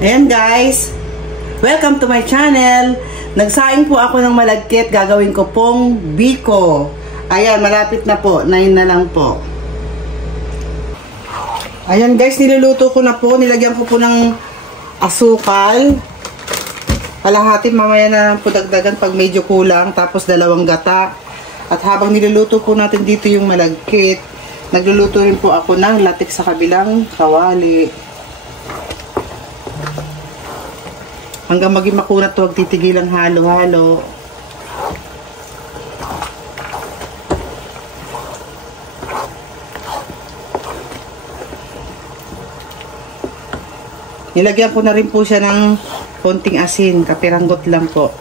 Ayan guys, welcome to my channel. Nagsaing po ako ng malagkit, gagawin ko pong biko. Ayan, malapit na po, 9 na lang po. Ayan guys, niluluto ko na po, nilagyan ko po ng asukal. Kalahati mamaya na lang po dagdagan pag medyo kulang, tapos 2 gata. At habang niluluto po natin dito yung malagkit, nagluluto rin po ako ng latik sa kabilang kawali. Hanggang maging makunat, huwag titigilang halo-halo. Nilagyan ko na rin po siya ng konting asin, kapiranggot lang po.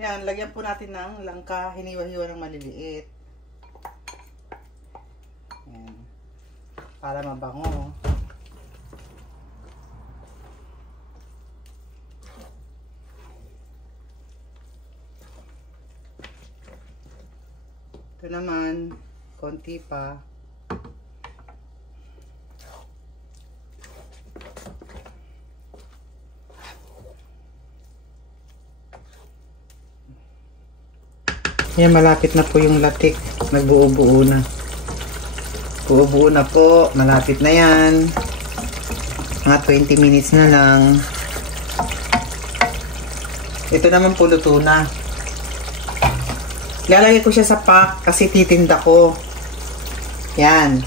Yan, lagyan po natin ng langka, hiniwa-hiwa ng maliliit. Yan. Para mabango. Ito naman, konti pa. Yan, malapit na po yung latik. Nagbuo-buo na. Buo-buo na po. Malapit na yan. Mga 20 minutes na lang. Ito naman po luto na. Lalagay ko siya sa pack kasi titinda ko. Yan.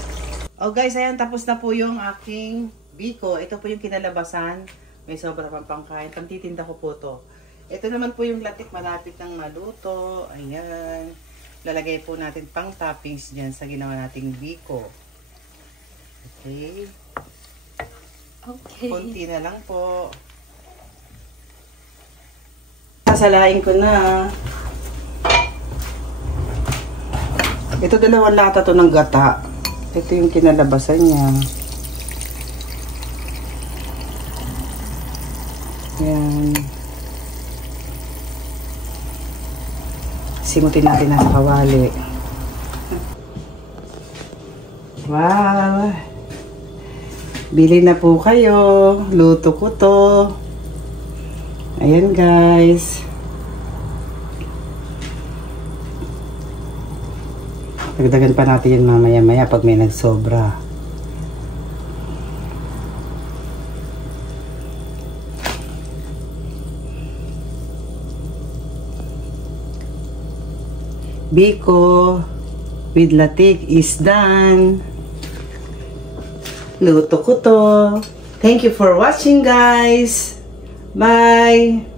Oh guys, ayan. Tapos na po yung aking biko. Ito po yung kinalabasan. May sobra pang pangkain. Pangtitinda ko po to. Ito naman po yung latik, malapit ng maluto. Ayan. Lalagay po natin pang toppings dyan sa ginawa nating biko. Okay. Okay. Konti na lang po. Sasalain ko na. Ito 2 lata to ng gata. Ito yung kinalabasan niya. Ayan. Simutin natin ang kawali. Wow! Bili na po kayo. Luto ko to. Ayan guys. Dagdagan pa natin yan mamaya-maya pag may nagsobra. Biko with latik is done. Luto ko to. Thank you for watching guys. Bye.